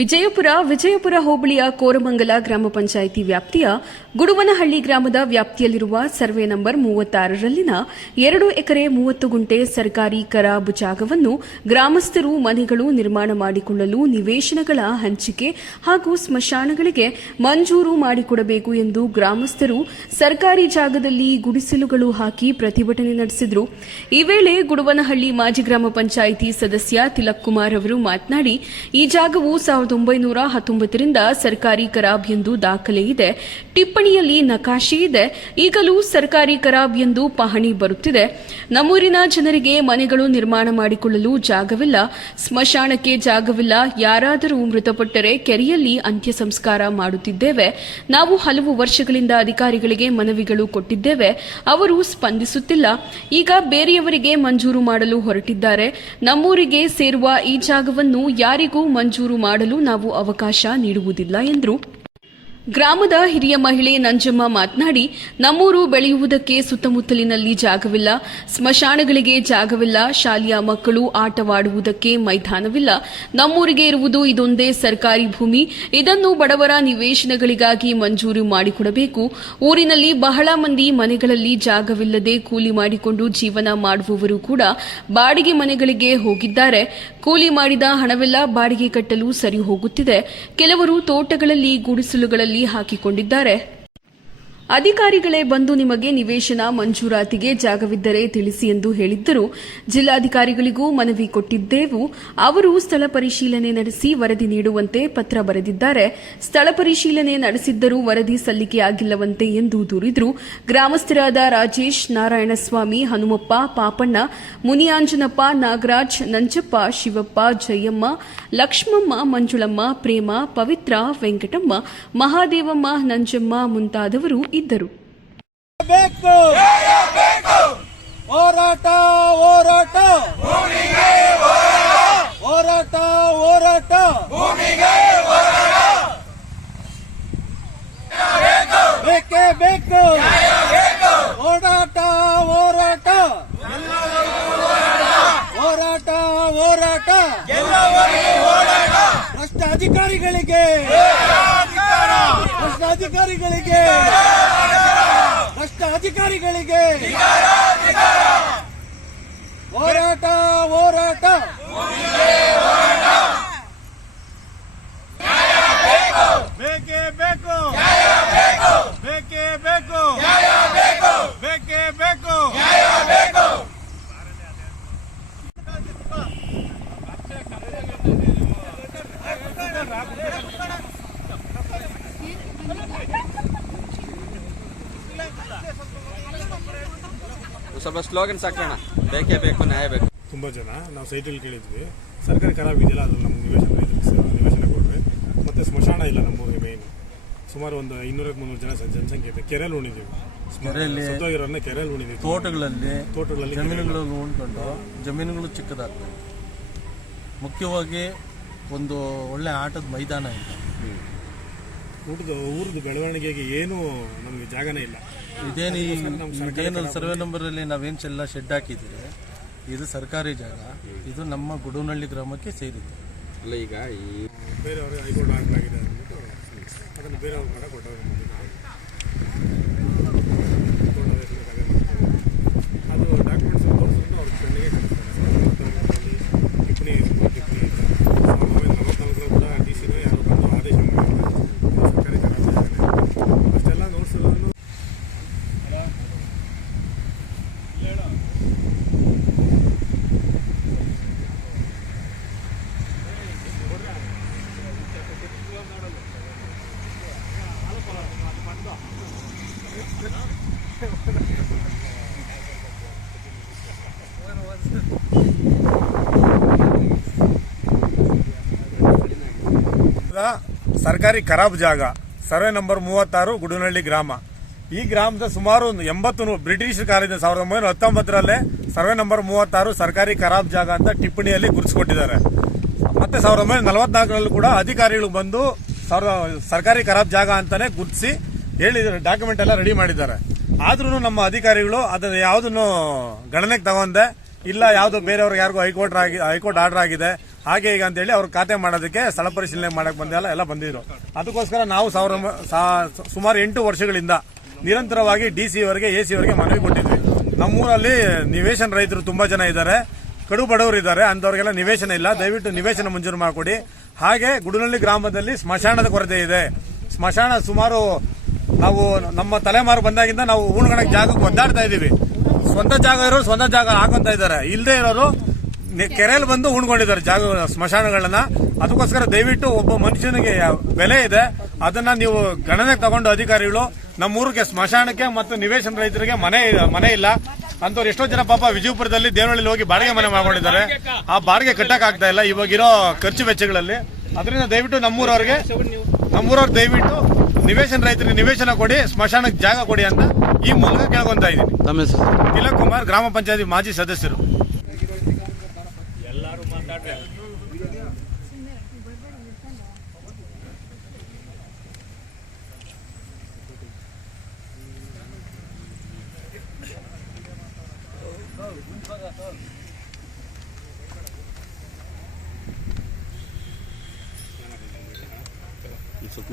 ವಿಜಯಪುರ ವಿಜಯಪುರ ಹೋಬಳಿಯ ಕೋರಮಂಗಲ ಗ್ರಾಮ ಪಂಚಾಯಿತಿ ವ್ಯಾಪ್ತಿಯ ಗುಡುವನಹಳ್ಳಿ ಗ್ರಾಮದ ವ್ಯಾಪ್ತಿಯಲ್ಲಿರುವ ಸರ್ವೆ ನಂಬರ್ ಮೂವತ್ತಾರರಲ್ಲಿನ ಎರಡು ಎಕರೆ ಮೂವತ್ತು ಗುಂಟೆ ಸರ್ಕಾರಿ ಕರಾಬು ಜಾಗವನ್ನು ಗ್ರಾಮಸ್ಥರು, ಮನೆಗಳು ನಿರ್ಮಾಣ ಮಾಡಿಕೊಳ್ಳಲು ನಿವೇಶನಗಳ ಹಂಚಿಕೆ ಹಾಗೂ ಸ್ಮಶಾನಗಳಿಗೆ ಮಂಜೂರು ಮಾಡಿಕೊಡಬೇಕು ಎಂದು ಗ್ರಾಮಸ್ಥರು ಸರ್ಕಾರಿ ಜಾಗದಲ್ಲಿ ಗುಡಿಸಲುಗಳು ಹಾಕಿ ಪ್ರತಿಭಟನೆ ನಡೆಸಿದರು. ಈ ವೇಳೆ ಗುಡುವನಹಳ್ಳಿ ಮಾಜಿ ಗ್ರಾಮ ಪಂಚಾಯಿತಿ ಸದಸ್ಯ ತಿಲಕ್ ಕುಮಾರ್ ಅವರು ಮಾತನಾಡಿ, ಈ ಜಾಗವು ಒಂಬೈನೂರ ಹತ್ತೊಂಬತ್ತರಿಂದ ಸರ್ಕಾರಿ ಕರಾಬ್ ಎಂದು ದಾಖಲೆ ಇದೆ. ಟಿಪ್ಪಣಿಯಲ್ಲಿ ನಕಾಶೆ ಇದೆ. ಈಗಲೂ ಸರ್ಕಾರಿ ಕರಾಬ್ ಎಂದು ಪಹಣಿ ಬರುತ್ತಿದೆ. ನಮ್ಮೂರಿನ ಜನರಿಗೆ ಮನೆಗಳು ನಿರ್ಮಾಣ ಮಾಡಿಕೊಳ್ಳಲು ಜಾಗವಿಲ್ಲ. ಸ್ಮಶಾನಕ್ಕೆ ಜಾಗವಿಲ್ಲ. ಯಾರಾದರೂ ಮೃತಪಟ್ಟರೆ ಕೆರೆಯಲ್ಲಿ ಅಂತ್ಯ ಸಂಸ್ಕಾರ ಮಾಡುತ್ತಿದ್ದೇವೆ. ನಾವು ಹಲವು ವರ್ಷಗಳಿಂದ ಅಧಿಕಾರಿಗಳಿಗೆ ಮನವಿಗಳು ಕೊಟ್ಟಿದ್ದೇವೆ. ಅವರು ಸ್ಪಂದಿಸುತ್ತಿಲ್ಲ. ಈಗ ಬೇರೆಯವರಿಗೆ ಮಂಜೂರು ಮಾಡಲು ಹೊರಟಿದ್ದಾರೆ. ನಮ್ಮೂರಿಗೆ ಸೇರುವ ಈ ಜಾಗವನ್ನು ಯಾರಿಗೂ ಮಂಜೂರು ಮಾಡಲು ನಾವು ಅವಕಾಶ ನೀಡುವುದಿಲ್ಲ ಎಂದರು. ಗ್ರಾಮದ ಹಿರಿಯ ಮಹಿಳೆ ನಂಜಮ್ಮ ಮಾತನಾಡಿ, ನಮ್ಮೂರು ಬೆಳೆಯುವುದಕ್ಕೆ ಸುತ್ತಮುತ್ತಲಿನಲ್ಲಿ ಜಾಗವಿಲ್ಲ, ಸ್ಮಶಾನಗಳಿಗೆ ಜಾಗವಿಲ್ಲ, ಶಾಲೆಯ ಮಕ್ಕಳು ಆಟವಾಡುವುದಕ್ಕೆ ಮೈದಾನವಿಲ್ಲ. ನಮ್ಮೂರಿಗೆ ಇರುವುದು ಇದೊಂದೇ ಸರ್ಕಾರಿ ಭೂಮಿ. ಇದನ್ನು ಬಡವರ ನಿವೇಶನಗಳಿಗಾಗಿ ಮಂಜೂರು ಮಾಡಿಕೊಡಬೇಕು. ಊರಿನಲ್ಲಿ ಬಹಳ ಮಂದಿ ಮನೆಗಳಲ್ಲಿ ಜಾಗವಿಲ್ಲದೆ ಕೂಲಿ ಮಾಡಿಕೊಂಡು ಜೀವನ ಮಾಡುವವರು ಕೂಡ ಬಾಡಿಗೆ ಮನೆಗಳಿಗೆ ಹೋಗಿದ್ದಾರೆ. ಕೂಲಿ ಮಾಡಿದ ಹಣವೆಲ್ಲ ಬಾಡಿಗೆ ಕಟ್ಟಲು ಸರಿ ಹೋಗುತ್ತಿದೆ ಕೆಲವರು ತೋಟಗಳಲ್ಲಿ ಗುಡಿಸಲುಗಳಲ್ಲಿ ಹಾಕಿಕೊಂಡಿದ್ದಾರೆ. ಅಧಿಕಾರಿಗಳೇ ಬಂದು ನಿಮಗೆ ನಿವೇಶನ ಮಂಜೂರಾತಿಗೆ ಜಾಗವಿದ್ದರೆ ತಿಳಿಸಿ ಎಂದು ಹೇಳಿದ್ದರು. ಜಿಲ್ಲಾಧಿಕಾರಿಗಳಿಗೂ ಮನವಿ ಕೊಟ್ಟಿದ್ದೇವು. ಅವರು ಸ್ಥಳ ಪರಿಶೀಲನೆ ನಡೆಸಿ ವರದಿ ನೀಡುವಂತೆ ಪತ್ರ ಬರೆದಿದ್ದಾರೆ. ಸ್ಥಳ ಪರಿಶೀಲನೆ ನಡೆಸಿದ್ದರೂ ವರದಿ ಸಲ್ಲಿಕೆಯಾಗಿಲ್ಲವಂತೆ ಎಂದು ದೂರಿದರು. ಗ್ರಾಮಸ್ಥರಾದ ರಾಜೇಶ್, ನಾರಾಯಣಸ್ವಾಮಿ, ಹನುಮಪ್ಪ, ಪಾಪಣ್ಣ, ಮುನಿಯಾಂಜನಪ್ಪ, ನಾಗರಾಜ್, ನಂಜಪ್ಪ, ಶಿವಪ್ಪ, ಜಯಮ್ಮ, ಲಕ್ಷ್ಮಮ್ಮ, ಮಂಜುಳಮ್ಮ, ಪ್ರೇಮ, ಪವಿತ್ರ, ವೆಂಕಟಮ್ಮ, ಮಹಾದೇವಮ್ಮ, ನಂಜಮ್ಮ ಮುಂತಾದವರು ಇದ್ದರು. ಹೋರಾಟ ಹೋರಾಟ. ಹೋರಾಟ. ಹೋರಾಟ ಬೇಕೇ ಬೇಕು. ಹೋರಾಟ ಹೋರಾಟ. ಹೋರಾಟ ಹೋರಾಟ. ಅಧಿಕಾರಿಗಳಿಗೆ ಅಧಿಕಾರಿಗಳಿಗೆ ಅಧಿಕಾರಿಗಳಿಗೆ. ಹೋರಾಟ ಬೇಕೇ ಬೇಕು ಬೇಕೇ ಬೇಕು ಬೇಕೇ ಬೇಕು ಸ್ವಲ್ಪ ಸ್ಲೋಗನ್ ಹಾಕೋಣ ಬೇಕೇ ಬೇಕು ನ್ಯಾಯ ಬೇಕು. ತುಂಬ ಜನ ನಾವು ಸೈಟಲ್ಲಿ ಕೇಳಿದ್ವಿ. ಸರ್ಕಾರಿ ಖರಾಬ್ ಇದೆಯಲ್ಲ ಅದು ನಮ್ಮ ನಿವೇಶನ ಇದೆ ನಿವೇಶನ ಕೊಡ್ರಿ ಮತ್ತು ಸ್ಮಶಾನ ಇಲ್ಲ ನಮ್ಮೂರಿಗೆ ಮೇನ್ ಸುಮಾರು ಒಂದು ಇನ್ನೂರಕ್ಕೆ ಮುನ್ನೂರು ಜನ ಜನಸಂಖ್ಯೆ ಇದೆ. ಕೆರೆಯಲ್ಲಿ ಉಣಿದೀವಿ. ಕೆರೆಯಲ್ಲಿ ಸತ್ತೋಗಿರೋರನ್ನ ಕೆರೆಯಲ್ಲಿ ಉಣಿದೀವಿ. ತೋಟಗಳಲ್ಲಿ ತೋಟಗಳಲ್ಲಿ ಜಮೀನುಗಳನ್ನು ಉಣ್ಕೊಂಡು ಜಮೀನುಗಳು ಚಿಕ್ಕದಾಗ್ತವೆ. ಮುಖ್ಯವಾಗಿ ಒಂದು ಒಳ್ಳೆ ಆಟದ ಮೈದಾನ ಇಲ್ಲ ಊಟದ ಊರದ ಬೆಳವಣಿಗೆಗೆ ಏನು ನಮಗೆ ಜಾಗನೇ ಇಲ್ಲ. ಇದೇನು ಈ- ಇದೇನು ಸರ್ವೆ ನಂಬರಲ್ಲಿ ನಾವೇನು ಎಲ್ಲ ಶೆಡ್ ಹಾಕಿದ್ದೀರಿ ಇದು ಸರ್ಕಾರಿ ಜಾಗ ಇದು ನಮ್ಮ ಗುಡೂನಹಳ್ಳಿ ಗ್ರಾಮಕ್ಕೆ ಸೇರಿದೆ ಅಲ್ಲ ಈಗ ಈ ಬೇರೆಯವ್ರಿಗೆ ಹೈಕೋರ್ಟ್ ಆಗಿದೆ ಅಂದ್ಬಿಟ್ಟು ಅದನ್ನು ಬೇರೆಯವ್ರ ಕೂಡ ಕೊಟ್ಟವ್ರೆ ಅದು ಡಾಕ್ಯುಮೆಂಟ್ಸ್ ತೋರಿಸಿದ್ರು ಅವ್ರ ಕಣ್ಣಿಗೆ ಕಾಣಿಸ್ತಾರೆ ಟಿಪ್ಪಣಿ ಟಿಪ್ಪಣಿ ಇದೆ ಸಾವಿರದ ಒಂಬೈನೂರ ನಲವತ್ನಾಲ್ಕರಲ್ಲಿ ಕೂಡ ಡಿ ಸಿನೂ ಯಾರೋ ಬಂದು ಆದೇಶ ಮಾಡಿದ್ದಾರೆ ಇದು ಸರ್ಕಾರಿ ಕರಾಬ್ ಅಷ್ಟೆಲ್ಲ ನೋಡ್ಸಿದ್ರು ಸರ್ಕಾರಿ ಖರಾಬ್ ಜಾಗ, ಸರ್ವೆ ನಂಬರ್ ಮೂವತ್ತಾರು, ಗುಡನಹಳ್ಳಿ ಗ್ರಾಮ. ಈ ಗ್ರಾಮದ ಸುಮಾರು ಒಂದು ಎಂಬತ್ತು ಬ್ರಿಟಿಷ್ ಕಾಲದಿಂದ ಸಾವಿರದ ಒಂಬೈನೂರ ಹತ್ತೊಂಬತ್ತರಲ್ಲೇ ಸರ್ವೆ ನಂಬರ್ ಮೂವತ್ತಾರು ಸರ್ಕಾರಿ ಖರಾಬ್ ಜಾಗ ಅಂತ ಟಿಪ್ಪಣಿಯಲ್ಲಿ ಗುರುತಿಸಿಕೊಟ್ಟಿದ್ದಾರೆ. ಮತ್ತೆ ಸಾವಿರದ ಒಂಬೈನೂರ ನಲವತ್ನಾಲ್ಕರಲ್ಲೂ ಕೂಡ ಅಧಿಕಾರಿಗಳು ಬಂದು ಸಾವಿರದ ಸರ್ಕಾರಿ ಖರಾಬ್ ಜಾಗ ಅಂತಾನೆ ಗುರುತಿಸಿ ಹೇಳಿದ್ದಾರೆ ಡಾಕ್ಯುಮೆಂಟ್ ಎಲ್ಲ ರೆಡಿ ಮಾಡಿದ್ದಾರೆ. ಆದ್ರೂ ನಮ್ಮ ಅಧಿಕಾರಿಗಳು ಅದನ್ನು ಯಾವುದನ್ನು ಗಣನೆಗೆ ತಗೊಂಡೆ ಇಲ್ಲ, ಯಾವ್ದೋ ಬೇರೆಯವ್ರಿಗೆ ಯಾರಿಗೂ ಹೈಕೋರ್ಟ್ ಆಗಿ, ಹೈಕೋರ್ಟ್ ಆರ್ಡರ್ ಆಗಿದೆ. ಹಾಗೆ ಈಗ ಅಂತೇಳಿ ಅವ್ರ ಖಾತೆ ಮಾಡೋದಕ್ಕೆ ಸ್ಥಳ ಪರಿಶೀಲನೆ ಮಾಡಕ್ ಬಂದೆಲ್ಲ ಎಲ್ಲ ಬಂದಿದ್ರು. ಅದಕ್ಕೋಸ್ಕರ ನಾವು ಸಾವಿರ ಸುಮಾರು ಎಂಟು ವರ್ಷಗಳಿಂದ ನಿರಂತರವಾಗಿ ಡಿ ಸಿ ಅವರಿಗೆ, ಎ ಸಿ ಅವರಿಗೆ ಮನವಿ ಕೊಟ್ಟಿದ್ವಿ. ನಮ್ಮೂರಲ್ಲಿ ನಿವೇಶನ ರೈತರು ತುಂಬಾ ಜನ ಇದ್ದಾರೆ. ಕಡು ಬಡವರು ಇದ್ದಾರೆ ಅಂತವ್ರಿಗೆಲ್ಲ ನಿವೇಶನ ಇಲ್ಲ. ದಯವಿಟ್ಟು ನಿವೇಶನ ಮಂಜೂರು ಮಾಡಿಕೊಡಿ. ಹಾಗೆ ಗುಡುನಳ್ಳಿ ಗ್ರಾಮದಲ್ಲಿ ಸ್ಮಶಾನದ ಕೊರತೆ ಇದೆ. ಸ್ಮಶಾನ ಸುಮಾರು ನಾವು ನಮ್ಮ ತಲೆಮಾರು ಬಂದಾಗಿಂದ ನಾವು ಉಣ್ಗಣಕ್ ಜಾಗಕ್ಕೆ ಒದ್ದಾಡ್ತಾ ಇದೀವಿ ಸ್ವಂತ ಜಾಗ ಇರೋರು ಸ್ವಂತ ಜಾಗ ಹಾಕೊಂತ ಇದ್ದಾರೆ. ಇಲ್ಲದೆ ಇರೋರು ಕೆರೆಯಲ್ಲಿ ಬಂದು ಉಣ್ಕೊಂಡಿದ್ದಾರೆ ಜಾಗ, ಸ್ಮಶಾನಗಳನ್ನ. ಅದಕ್ಕೋಸ್ಕರ ದಯವಿಟ್ಟು ಒಬ್ಬ ಮನುಷ್ಯನಿಗೆ ಬೆಲೆ ಇದೆ. ಅದನ್ನ ನೀವು ಗಣನೆಗೆ ತಗೊಂಡು ಅಧಿಕಾರಿಗಳು, ನಮ್ಮೂರಿಗೆ ಸ್ಮಶಾನಕ್ಕೆ ಮತ್ತು ನಿವೇಶನ ರೈತರಿಗೆ ಮನೆ ಮನೆ ಇಲ್ಲ. ಅಂತವ್ರು ಎಷ್ಟೋ ಜನ ಪಾಪ ವಿಜಯಪುರದಲ್ಲಿ ದೇವನಹಳ್ಳಿ ಹೋಗಿ ಬಾಡಿಗೆ ಮನೆ ಮಾಡ್ಕೊಂಡಿದ್ದಾರೆ. ಆ ಬಾಡಿಗೆ ಕಟ್ಟಕ್ ಆಗ್ತಾ ಇಲ್ಲ ಇವಾಗಿರೋ ಖರ್ಚು ವೆಚ್ಚಗಳಲ್ಲಿ. ಅದರಿಂದ ದಯವಿಟ್ಟು ನಮ್ಮೂರವ್ರಿಗೆ ನಮ್ಮೂರವ್ರು ದಯವಿಟ್ಟು ನಿವೇಶನ ರೈತರಿಗೆ ನಿವೇಶನ ಕೊಡಿ, ಸ್ಮಶಾನಕ್ಕೆ ಜಾಗ ಕೊಡಿ ಅಂತ ಈ ಮೂಲಕ ಕೇಳ್ಕೊಂತಾ ಇದ್ದೀನಿ. ತಮ್ಮ ಹೆಸರು? ತಿಲಕ್ ಕುಮಾರ್ ಗ್ರಾಮ ಪಂಚಾಯತಿ ಮಾಜಿ ಸದಸ್ಯರು.